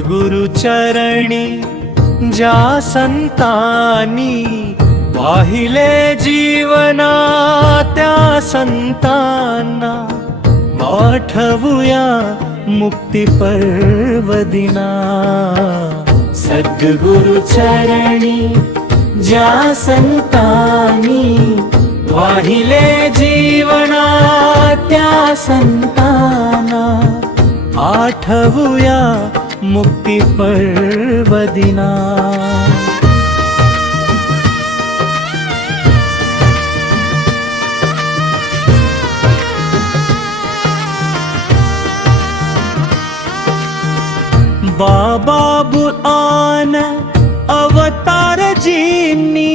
सद्गुरु चरणी ज्या संतांनी वाहिले जीवना त्या संतांना आठवूया मुक्ती पर्वदिना। सद्गुरु चरणी ज्या संतांनी वाहिले जीवना त्या संतांना आठवूया मुक्ती पर्वदिना। बाबा बुआन अवतार जींनी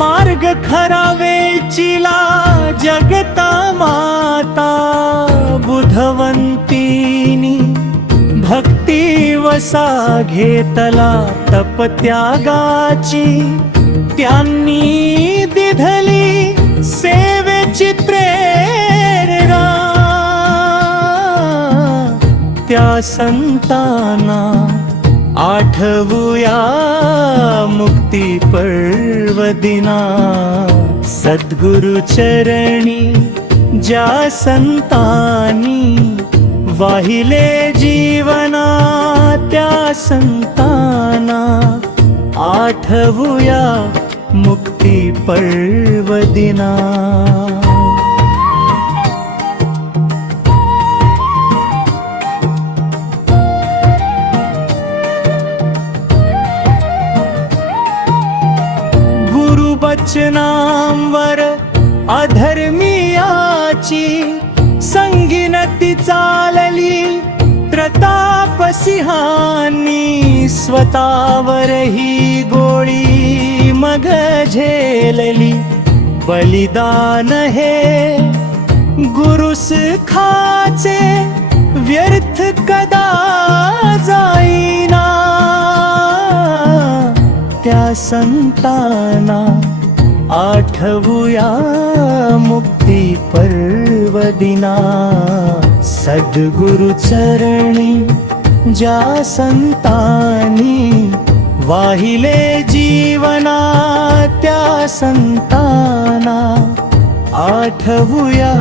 मार्ग खरा वेचिला जगता माता बुधवंतीनी भक्ती वसा घेतला तपत्यागाची त्यांनी दिधली सेवेची प्रेरणा। त्या संतांना आठवूया मुक्ती पर्वदिना। सद्गुरु चरणी ज्या संतांनी वाहिले जीवना त्या संतांना आठवूया मुक्ती पर्वदिना। वचनांवर अधर्मियाची संगीनती चालली प्रताप सिंहांनी स्वतःवर ही गोळी मग झेलली। बलिदान हे गुरुसखाचे व्यर्थ कदा जाईना। त्या संतांना आठवूया मुक्ती पर्वदिना। सद्गुरु चरणी ज्या संतांनी वाहिले जीवना त्या संतांना आठवूया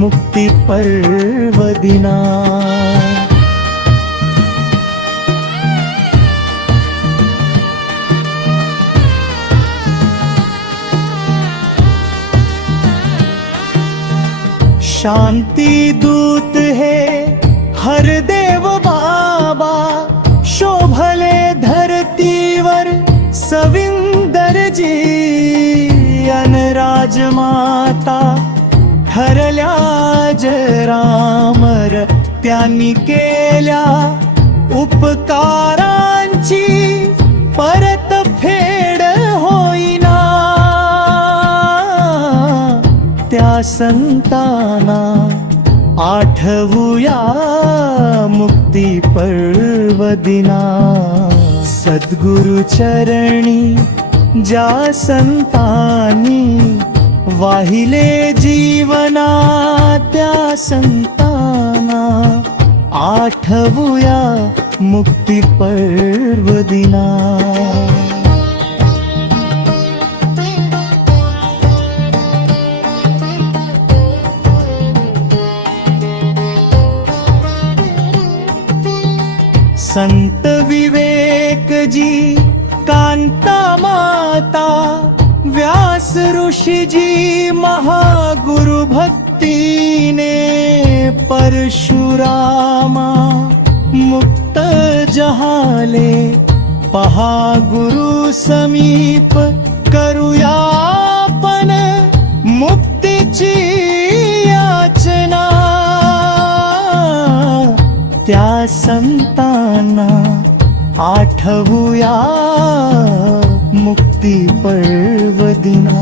मुक्ती पर्वदिना। शांति दूत है हर देव बाबा शोभले धरतीवर सविंदर जी। अन राजमाता ठरल्या जरामर त्यांनी केल्या उपकारांची परत फेड होईना। त्या संतांना आठवूया मुक्ती पर्वदिना। सद्गुरु चरणी ज्या संतांनी वाहिले जीवना त्या संतांना आठवूया मुक्ती पर्वदिना। संत विवेक जी कांता माता व्यास ऋषि जी महागुरु भक्तीने परशुरामा मुक्त जहाले। पहा गुरु समीप करूया आपण मुक्तीची याचना। त्या संतांना आठवूया मुक्ती पर्वदिना।